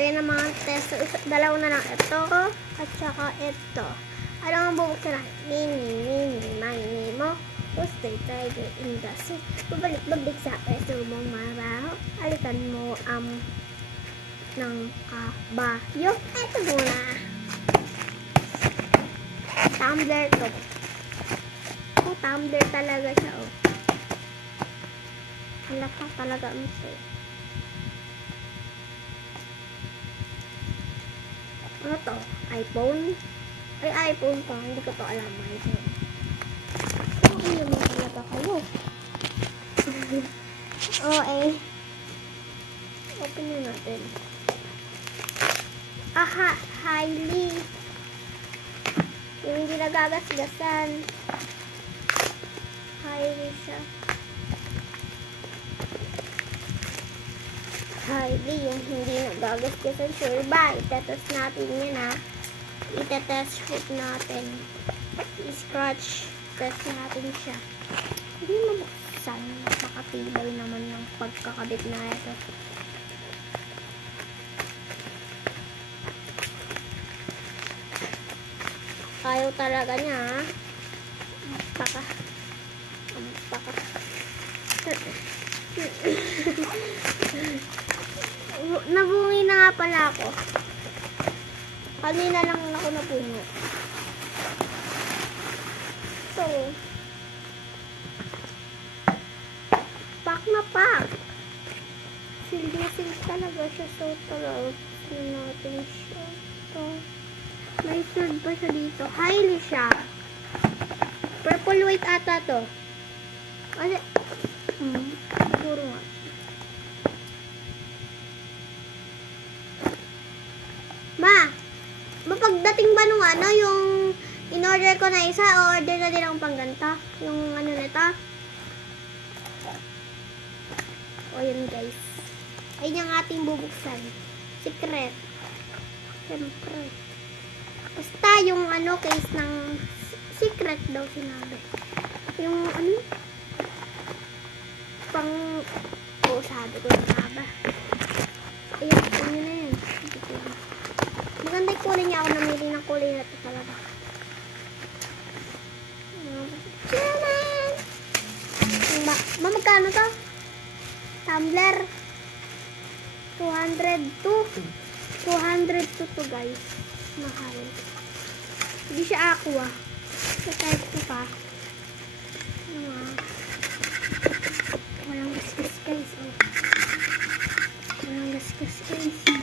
Ayan ang mga test. Dalawa na lang. Ito at saka ito. Ano ang bubuksan na? Mini mo. Stay tiger in the sea. Babalik sa peso mong mabaho. Alikan mo ng kabayo. Ito muna. Tumbler to. Oh, tumbler talaga siya, oh. Ang laki talaga ito. Ano to? iPhone? Ay, iPhone pa. Hindi ko to alam. iPhone. Ano mo talaga kayo? Open na natin. Aha! Highly. Yung hindi nagagasgasan. Highly siya. Highly yung hindi nagagasgasan. Sure ba? Itetest natin yan, ha? Itetest shoot natin. I-scratch test natin siya. Hindi mabuksan. Makatibay naman ng pagkakabit na ito. Ayaw talaga niya, ha? Baka. Nabungi na nga pala ako. Kanina lang ako nabungi. So, pack na pack. Sildi talaga siya. So, talaga natin siya. Ito. May third pa siya dito. Highly siya. Purple white ata to. Kasi, siguro nga. Pagdating ba nung yung in-order ko na isa, order na din akong pangganto. Yung ano nito. O yun guys. Ayun yung ating bubuksan. Secret. Siyempre. Basta yung case ng secret daw sinabi. Yung sabi ko na ba. Ayun, yun na yun. Maganda yung kulay niya. Ako namili ng kulay na ito talaga. Charan! Magkano to? Tumbler. 200 to guys. Mahal. Hindi siya aqua. Sa type ko pa. Walang gasgas guys. Walang gasgas guys.